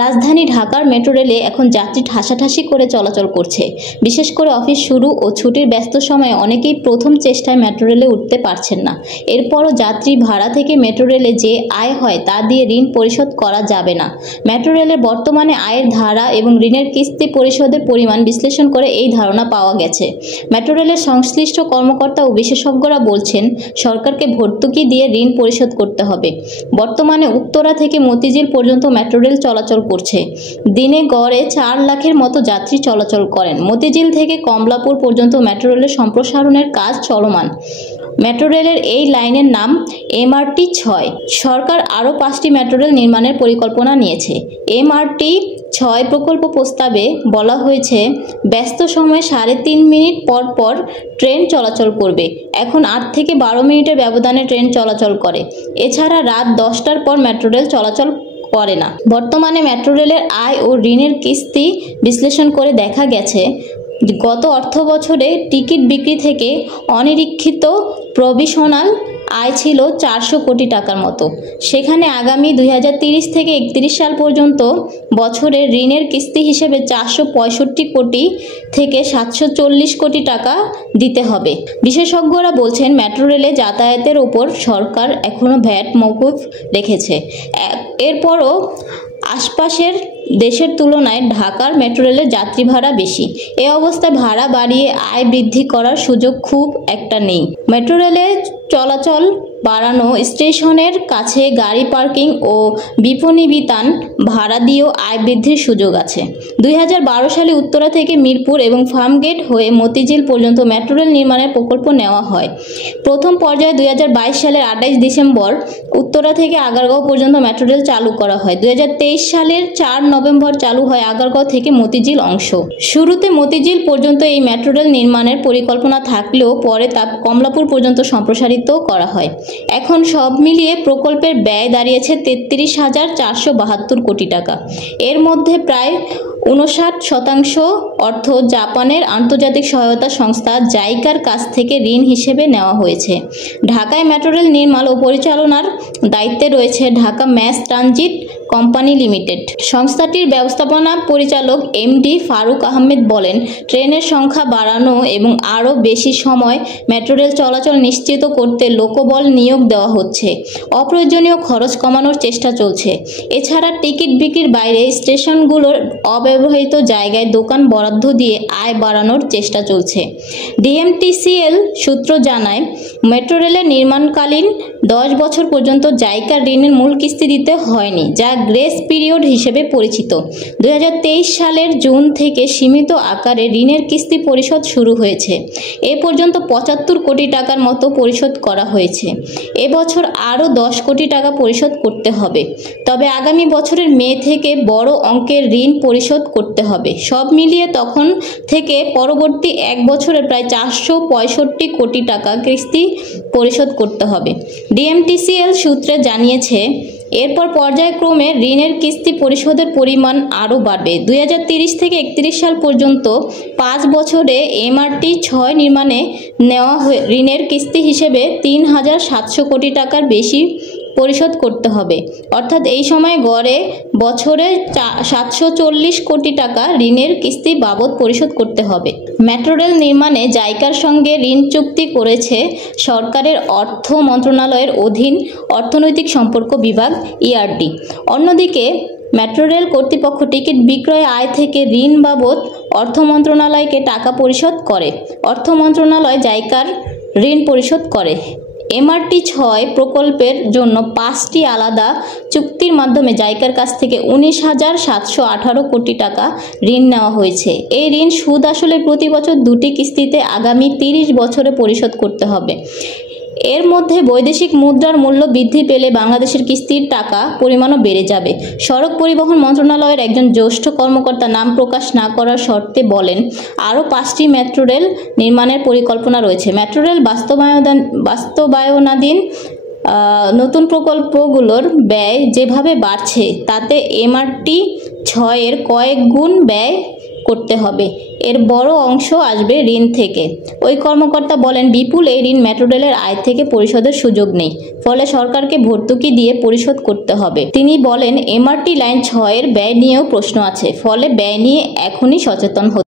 রাজধানী ঢাকার মেট্রো রেলে এখন যাত্রী ঠাসাঠাসি করে চলাচল করছে। বিশেষ করে অফিস শুরু ও ছুটির ব্যস্ত সময়ে অনেকেই প্রথম চেষ্টায় মেট্রো রেলে উঠতে পারছেন না। এরপরও যাত্রী ভাড়া থেকে মেট্রো রেলে যে আয় হয় তা দিয়ে ঋণ পরিশোধ করা যাবে না। মেট্রো রেলের বর্তমানে আয়ের ধারা এবং ঋণের কিস্তি পরিশোধের পরিমাণ বিশ্লেষণ করে এই ধারণা পাওয়া গেছে। মেট্রো রেলের সংশ্লিষ্ট কর্মকর্তা ও বিশেষজ্ঞরা বলছেন, সরকারকে ভর্তুকি দিয়ে ঋণ পরিশোধ করতে হবে। বর্তমানে উত্তরা থেকে মতিঝিল পর্যন্ত মেট্রো রেল চলাচল করছে। দিনে গড়ে 4 লাখের মতো যাত্রী চলাচল করেন। মতিঝিল থেকে কমলাপুর পর্যন্ত মেট্রো রেলের সম্প্রসারণের কাজ চলমান। মেট্রো রেলের এই লাইনের নাম MRT 6। সরকার আরও 5টি মেট্রো রেল নির্মাণের পরিকল্পনা নিয়েছে। MRT 6 প্রকল্প প্রস্তাবে বলা হয়েছে, ব্যস্ত সময়ে 3.5 মিনিট পর পর ট্রেন চলাচল করবে। এখন 8 থেকে 12 মিনিটের ব্যবধানে ট্রেন চলাচল করে। এছাড়া রাত 10টার পর মেট্রো রেল চলাচল করে না। বর্তমানে মেট্রো রেলের আয় ও ঋণের কিস্তি বিশ্লেষণ করে দেখা গেছে, গত অর্থ বছরে টিকিট বিক্রি থেকে অনিরীক্ষিত প্রভিশনাল আয় ছিল 400 কোটি টাকার মতো। সেখানে আগামী 2030 থেকে 31 সাল পর্যন্ত বছরে ঋণের কিস্তি হিসেবে 465 কোটি থেকে 740 কোটি টাকা দিতে হবে। বিশেষজ্ঞরা বলছেন, মেট্রো রেলে যাতায়াতের ওপর সরকার এখনও ভ্যাট মওকুফ রেখেছে। এরপরও আশপাশের দেশের তুলনায় ঢাকার মেট্রো রেলের যাত্রী ভাড়া বেশি। এ অবস্থায় ভাড়া বাড়িয়ে আয় বৃদ্ধি করার সুযোগ খুব একটা নেই। মেট্রো রেলে চলাচল বাড়ানো, স্টেশনের কাছে গাড়ি পার্কিং ও বিপণী বিতান ভাড়া দিয়েও আয় বৃদ্ধির সুযোগ আছে। 2012 সালে উত্তরা থেকে মিরপুর এবং ফার্মগেট হয়ে মতিঝিল পর্যন্ত মেট্রো রেল নির্মাণের প্রকল্প নেওয়া হয়। প্রথম পর্যায়ে 2022 সালের 28 ডিসেম্বর উত্তরা থেকে আগারগাঁও পর্যন্ত মেট্রো রেল চালু করা হয়। 2023 সালের 4 নভেম্বর চালু হয় আগারগাঁও থেকে মতিঝিল অংশ। শুরুতে মতিঝিল পর্যন্ত এই মেট্রো রেল নির্মাণের পরিকল্পনা থাকলেও পরে তা কমলাপুর পর্যন্ত সম্প্রসারিত করা হয়। এখন সব মিলিয়ে প্রকল্পের ব্যয় দাঁড়িয়েছে 33,472 কোটি টাকা। এর মধ্যে প্রায় 59% অর্থ জাপানের আন্তর্জাতিক সহায়তা সংস্থা জাইকার কাছ থেকে ঋণ হিসেবে নেওয়া হয়েছে। ঢাকায় মেট্রো রেল নির্মাণ ও পরিচালনার দায়িত্বে রয়েছে Dhaka Mass Transit Company Limited. সংস্থাটির ব্যবস্থাপনা পরিচালক MD ফারুক আহমেদ বলেন, ট্রেনের সংখ্যা বাড়ানো এবং আরও বেশি সময় মেট্রো রেল চলাচল নিশ্চিত করতে লোকবল নিয়োগ দেওয়া হচ্ছে। অপ্রয়োজনীয় খরচ কমানোর চেষ্টা চলছে। এছাড়া টিকিট বিক্রির বাইরে স্টেশনগুলোর অব্যবহৃত জায়গায় দোকান বরাদ্দ দিয়ে আয় বাড়ানোর চেষ্টা চলছে। DMTCL সূত্র জানায়, মেট্রো রেলের নির্মাণকালীন 10 বছর পর্যন্ত জাইকার ঋণের মূল কিস্তি দিতে হয়নি, যা গ্রেস পিরিয়ড হিসেবে পরিচিত। 2023 সালের জুন থেকে সীমিত আকারে ঋণের কিস্তি পরিশোধ শুরু হয়েছে। এ পর্যন্ত 75 কোটি টাকার মতো পরিশোধ করা হয়েছে। এবছর আরও 10 কোটি টাকা পরিশোধ করতে হবে। তবে আগামী বছরের মে থেকে বড় অঙ্কের ঋণ পরিশোধ করতে হবে। সব মিলিয়ে তখন থেকে পরবর্তী 1 বছরে প্রায় 465 কোটি টাকা কিস্তি পরিশোধ করতে হবে। DMTCL সূত্রে জানিয়েছে, এরপর পর্যায়ক্রমে ঋণের কিস্তি পরিশোধের পরিমাণ আরও বাড়বে। 2030 থেকে 31 সাল পর্যন্ত 5 বছরে MRT 6 নির্মাণে নেওয়া ঋণের কিস্তি হিসেবে 3,700 কোটি টাকার বেশি পরিশোধ করতে হবে। অর্থাৎ এই সময় গড়ে বছরে 740 কোটি টাকা ঋণের কিস্তি বাবদ পরিশোধ করতে হবে। মেট্রো রেল নির্মাণে জাইকার সঙ্গে ঋণ চুক্তি করেছে সরকারের অর্থ মন্ত্রণালয়ের অধীন অর্থনৈতিক সম্পর্ক বিভাগ ERD। অন্যদিকে মেট্রো রেল কর্তৃপক্ষ টিকিট বিক্রয় আয় থেকে ঋণ বাবদ অর্থ মন্ত্রণালয়কে টাকা পরিশোধ করে। অর্থ মন্ত্রণালয় জাইকার ঋণ পরিশোধ করে। MRT 6 প্রকল্পের জন্য 5টি আলাদা চুক্তির মাধ্যমে জাইকার কাছ থেকে 19,718 কোটি টাকা ঋণ নেওয়া হয়েছে। এই ঋণ সুদ আসলে প্রতি বছর 2টি কিস্তিতে আগামী 30 বছরে পরিশোধ করতে হবে। এর মধ্যে বৈদেশিক মুদ্রার মূল্য বৃদ্ধি পেলে বাংলাদেশের কিস্তির টাকা পরিমাণও বেড়ে যাবে। সড়ক পরিবহন মন্ত্রণালয়ের একজন জ্যেষ্ঠ কর্মকর্তা নাম প্রকাশ না করার শর্তে বলেন, আরও 5টি মেট্রো রেল নির্মাণের পরিকল্পনা রয়েছে। মেট্রো রেল বাস্তবায়নাধীন নতুন প্রকল্পগুলোর ব্যয় যেভাবে বাড়ছে তাতে MRT 6 এর কয়েক গুণ ব্যয় করতে হবে। এর বড় অংশ আসবে ঋণ থেকে। ওই কর্মকর্তা বলেন, বিপুল এই ঋণ মেট্রো রেলের আয় থেকে পরিশোধের সুযোগ নেই, ফলে সরকারকে ভর্তুকি দিয়ে পরিশোধ করতে হবে। তিনি বলেন, এমআরটি লাইন 6 এর ব্যয় নিয়েও প্রশ্ন আছে, ফলে ব্যয় নিয়ে এখনই সচেতন হতে